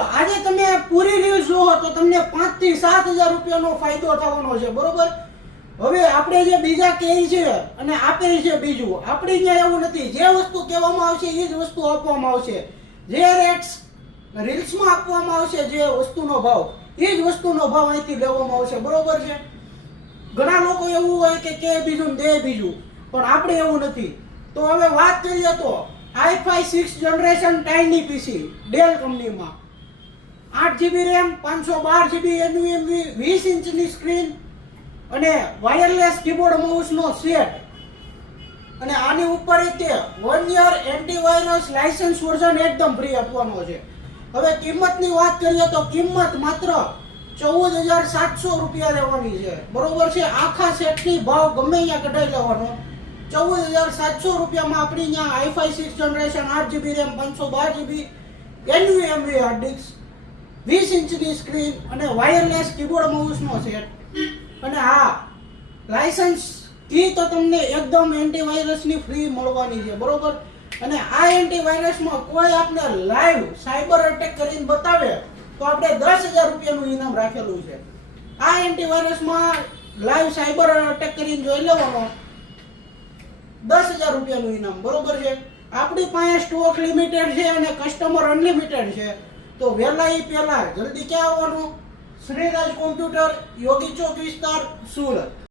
આજે તમે પૂરી રીલ જોવો તો તમને 5 થી 7,000 રૂપિયાનો ફાયદો થવાનો છે, બરોબર? હવે આપણે જે બીજા કહે છે અને આપે છે બીજું, આપણે અહીંયા એવું નથી. જે વસ્તુ કહેવામાં આવશે એ જ વસ્તુ આપવામાં આવશે. જે રેટ્સ રીલ્સમાં આપવામાં આવશે, જે વસ્તુનો ભાવ, એ જ વસ્તુનો ભાવ અહીંથી લેવામાં આવશે, બરોબર છે? ઘણા લોકો એવું હોય કે બીજું દે બીજું, પણ આપણે એવું નથી. તો હવે વાત કરીએ તો i5 6 જનરેશન ટાઇની પીસી ડેલ કંપનીમાં 8GB RAM, 512GB NVMe, 20 ઇંચની સ્ક્રીન અને વાયરલેસ કીબોર્ડ માઉસનો સેટ. અને આની ઉપર તે 1 યર એન્ટીવાયરસ લાયસન્સ વર્ઝન એકદમ ફ્રી આપવાનો છે. હવે કિંમતની વાત કરીએ તો કિંમત માત્ર 14,700 રૂપિયા લેવાની છે, બરોબર છે? આખા સેટની ભાવ ગમે અહીંયા કઢાઈ લેવાનો. 14,700 રૂપિયામાં આપણી અહીંયા i5 6 generation 8GB RAM, 512GB NVMe hard disk, 20 ઇંચની સ્ક્રીન અને વાયરલેસ કીબોર્ડ માઉસનો સેટ. અને હા, લાયસન્સ કી તો તમને એકદમ એન્ટીવાયરસની ફ્રી મળવાની છે, બરોબર? અને આ એન્ટીવાયરસમાં કોઈ આપણે લાઈવ સાયબર અટેક કરીને બતાવે તો આપણે 10,000 રૂપિયાનું ઇનામ રાખેલું છે. આ એન્ટીવાયરસમાં લાઈવ સાયબર અટેક કરીને જોઈ લેવાનો, 10,000 રૂપિયાનું ઇનામ, બરોબર છે? આપણી પાસે સ્ટોક લિમિટેડ છે અને કસ્ટમર અનલિમિટેડ છે. તો વહેલા એ પહેલા જલ્દી ક્યાં આવવાનું? શ્રીરાજ કોમ્પ્યુટર, યોગી ચોક વિસ્તાર, સુરત.